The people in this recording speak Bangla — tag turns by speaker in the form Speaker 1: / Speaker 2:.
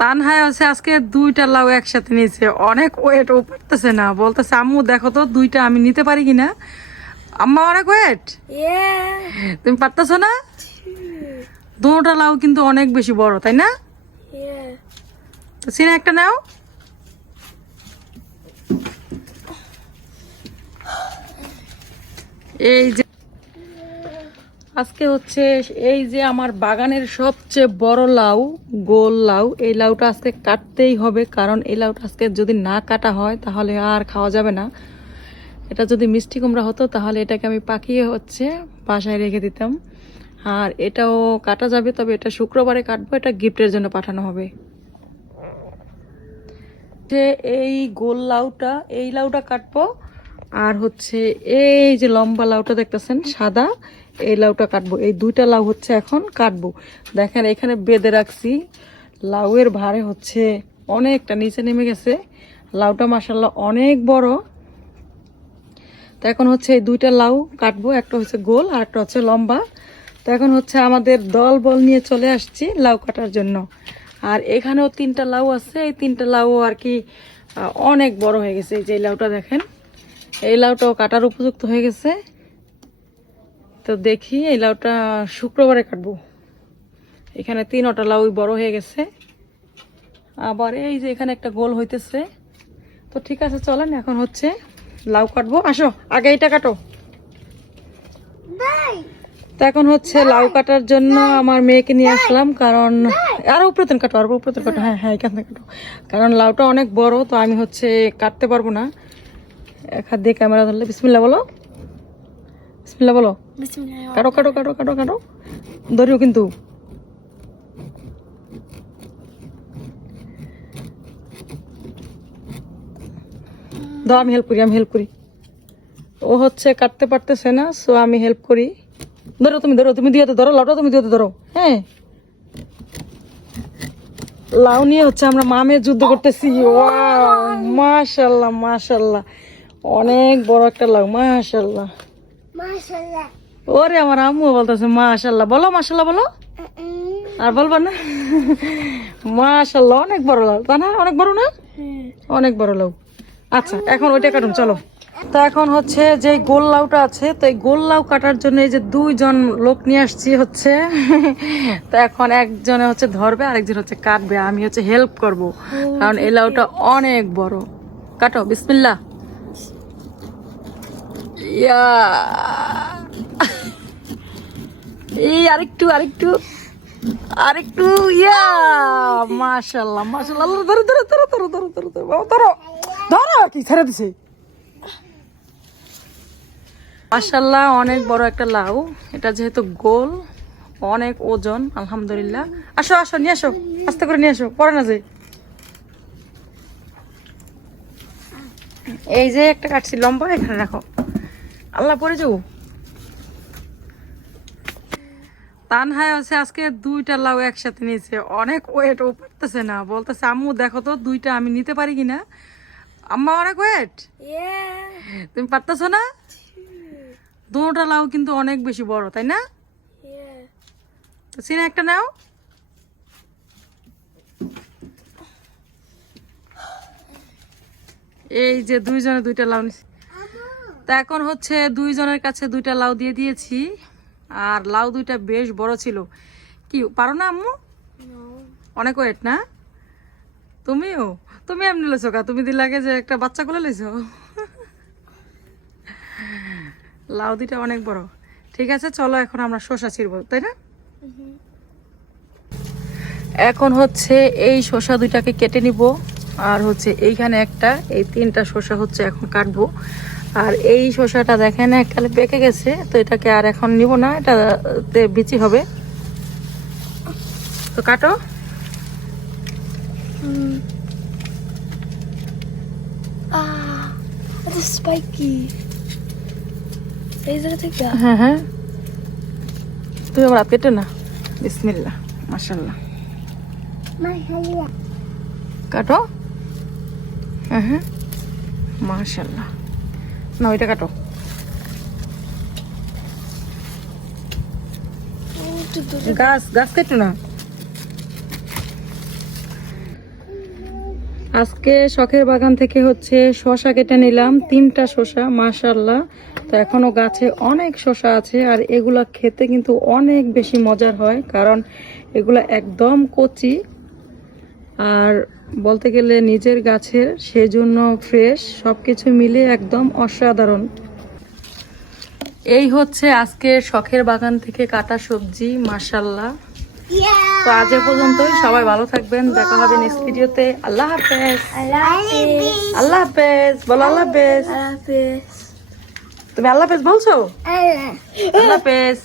Speaker 1: তানহায় আছে আজকে দুইটা লাউ একসাথে নিয়েছে। অনেক ওয়েট ও পারতেছে না। বলতেছে আম্মু দেখো তো দুইটা আমি নিতে পারি কিনা? আম্মা অনেক ওয়েট তুমি পারতেছো না? দুটা লাউ কিন্তু অনেক বেশি বড় তাই না? সিনে একটা নাও। এই যে আজকে হচ্ছে এই যে আমার বাগানের সবচেয়ে বড় লাউ, গোল লাউ, এই লাউটা আজকে কাটতেই হবে, কারণ এই লাউটা আজকে যদি না কাটা হয় তাহলে আর খাওয়া যাবে না। এটা যদি মিষ্টি কুমড়া হতো তাহলে এটাকে আমি পাকিয়ে হচ্ছে বাসায় রেখে দিতাম। আর এটাও কাটা যাবে, তবে এটা শুক্রবারে কাটবো, এটা গিফটের জন্য পাঠানো হবে। যে এই গোল লাউটা, এই লাউটা কাটবো, আর হচ্ছে এই যে লম্বা লাউটা দেখতেছেন, সাদা এই লাউটা কাটবো। এই দুইটা লাউ হচ্ছে এখন কাটবো। দেখেন, এখানে বেঁধে রাখছি। লাউয়ের ভারে হচ্ছে অনেকটা নিচে নেমে গেছে। লাউটা মাসাল্লাহ অনেক বড়। তো এখন হচ্ছে এই দুইটা লাউ কাটবো। একটা হচ্ছে গোল আর একটা হচ্ছে লম্বা। তো এখন হচ্ছে আমাদের দল বল নিয়ে চলে আসছি লাউ কাটার জন্য। আর এখানেও তিনটা লাউ আছে। এই তিনটা লাউ আর কি অনেক বড় হয়ে গেছে। এই যে লাউটা দেখেন, এই লাউটাও কাটার উপযুক্ত হয়ে গেছে। তো দেখি এই লাউটা শুক্রবারে কাটবো। এখানে তিনটা লাউ বড় হয়ে গেছে। আবার এই যে এখানে একটা গোল হইতেছে। তো ঠিক আছে চলেন এখন হচ্ছে লাউ কাটবো। আসো আগে এইটা কাটো। তো এখন হচ্ছে লাউ কাটার জন্য আমার মেয়েকে নিয়ে আসলাম কারণ আরও উপরে তেন কাটো আরও উপরে কাটো। হ্যাঁ হ্যাঁ এখান থেকে কাটো। কারণ লাউটা অনেক বড় তো আমি হচ্ছে কাটতে পারব না। এক হাত দিয়ে ক্যামেরা ধরলে। বিসমিল্লা বলো। বিসমিল্লা বলো. কাটো কাটো কাটো কাটো কাটো। ধরিও কিন্তু। দাও আমি হেল্প করি আমি হেল্প করি। ও হচ্ছে কাটতে পারতেছে না সো আমি হেল্প করি। ধরো তুমি ধরো তুমি দিয়েতে ধরো লাউটা তুমি দিয়েতে ধরো হ্যাঁ। লাউ নিয়ে হচ্ছে আমরা মামে যুদ্ধ করতেছি মাশাল্লাহ মাশাল্লাহ। অনেক বড় একটা লাউ মাশাল্লাহ. ওরে আমার আম্মু বলতেছে মাশাল্লাহ বলো মাশাল্লাহ বলো। আর বলবা না? মাশাল্লাহ অনেক বড় লাউ তা না অনেক বড় না? অনেক বড় লাউ আচ্ছা এখন ওইটা কাটুন চলো। তো এখন হচ্ছে যে গোল লাউটা আছে তো এই গোল লাউ কাটার জন্য এই যে দুইজন লোক নিয়ে আসছি হচ্ছে তো এখন একজনে হচ্ছে ধরবে আরেকজন হচ্ছে কাটবে। আমি হচ্ছে হেল্প করব কারণ এই লাউটা অনেক বড়। কাটো বিসমিল্লা ইয়া। এই আরেকটু আরেকটু। আরেকটু ইয়া। মাশাল্লাহ মাশাল্লাহ ধরো ধরো ধরো ধরো ধরো ধরো ধরো বাবা, ধরো। ধরো কি ছেড়ে দিছে। মাশাল্লাহ অনেক বড় একটা লাউ। এটা যেহেতু গোল অনেক ওজন আলহামদুলিল্লাহ। আসো আসো নিয়ে আসো। আস্তে করে নিয়ে আসো পরে না যে। এই যে একটা কাটছি লম্বা এখানে রাখো। আল্লাহ পরে যাব। তানহায় আছে আজকে দুইটা লাউ একসাথে নিয়েছে। অনেক ওয়েট ও পারতেছে না। বলতেছে আম্মু দেখো তো দুইটা আমি নিতে পারি কিনা? আম্মা অনেক ওয়েট তুমি পারতেছো না? দুটা লাউ কিন্তু অনেক বেশি বড় তাই না. সিনে একটা নাও। এই যে দুইজনে দুইটা লাউ নিছে। তা এখন হচ্ছে দুইজনের কাছে দুইটা লাউ দিয়ে দিয়েছি। আর লাউ দুইটা বেশ বড় ছিল। কি, পারো না আম্মু? অনেক ওয়েট না? তুমিও? তুমি এমনি লেছো কা তুমি দিলাকে যে একটা বাচ্চা কোলে লেছো? লাউ দুইটা অনেক বড়। ঠিক আছে, চলো এখন আমরা শসা ছিড়বো, তাই না? এখন হচ্ছে এই শসা দুইটাকে কেটে নিব। আর হচ্ছে এইখানে একটা, এই তিনটা শসা হচ্ছে এখন কাটবো। আর এই শসাটা দেখেন এককালে পেকে গেছে তো এটাকে আর এখন নিব না এটাতে বিচি হবে। তো কাটো? হ্যাঁ হ্যাঁ। তুই আবার হাত কেটে না। বিসমিল্লা মাশাল্লাহ
Speaker 2: Mashallah.
Speaker 1: কাটো। হ্যাঁ হ্যাঁ। মাশাল্লাহ না, ওইটা কাটো। গাছ গাছ কেটো না। আজকে শখের বাগান থেকে হচ্ছে শশা কেটে নিলাম, তিনটা শশা মাশাল্লাহ তো এখনও গাছে অনেক শশা আছে, আর এগুলা খেতে কিন্তু অনেক বেশি মজার হয়, কারণ এগুলা একদম কচি। আর বলতে গেলে নিজের গাছের সেজন্য ফ্রেশ সব কিছু মিলে একদম অসাধারণ। এই হচ্ছে আজকে শখের বাগান থেকে কাটা সবজি মাশাল্লাহ তো আজ এ পর্যন্তই সবাই ভালো থাকবেন দেখা হবে নেক্সট ভিডিওতে আল্লাহ হাফেজ। আল্লাহ হাফেজ। বলো আল্লাহ হাফেজ। তুমি আল্লাহ হাফেজ বলছো? আল্লাহ হাফেজ।